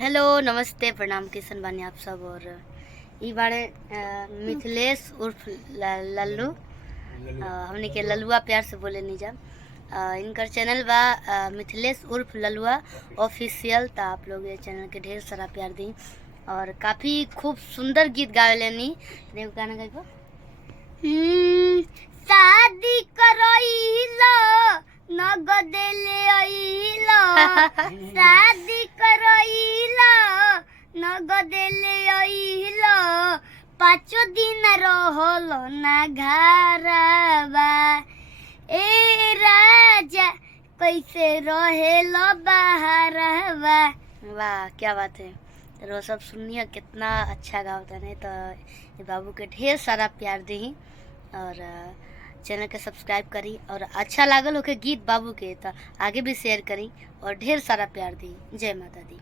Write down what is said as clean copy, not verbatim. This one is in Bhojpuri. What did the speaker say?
हेलो नमस्ते प्रणाम किशन बानी आप सब। और ई बारे मिथिलेश उर्फ लल्लू हमने के लल्लुआ प्यार से बोले नहीं जब इनकर चैनल बा मिथिलेश उर्फ लल्लुआ ऑफिशियल। तो आप लोग ये चैनल के ढेर सारा प्यार दी और काफ़ी खूब सुंदर गीत गावे लेनी। देखो गाना गाइबो। शादी करइलो नगद ले आइलो शादी करइलो नगद ले आइलो 5 दिन रहलो ना घरवा ए राजा कैसे रहेलो बाहरवा। वाह क्या बात है। तो सब सुनिए कितना अच्छा गावता नहीं। तो ये बाबू के ढेर सारा प्यार दी और चैनल के सब्सक्राइब करी और अच्छा लागल ओके गीत बाबू के तो आगे भी शेयर करी और ढेर सारा प्यार दी। जय माता दी।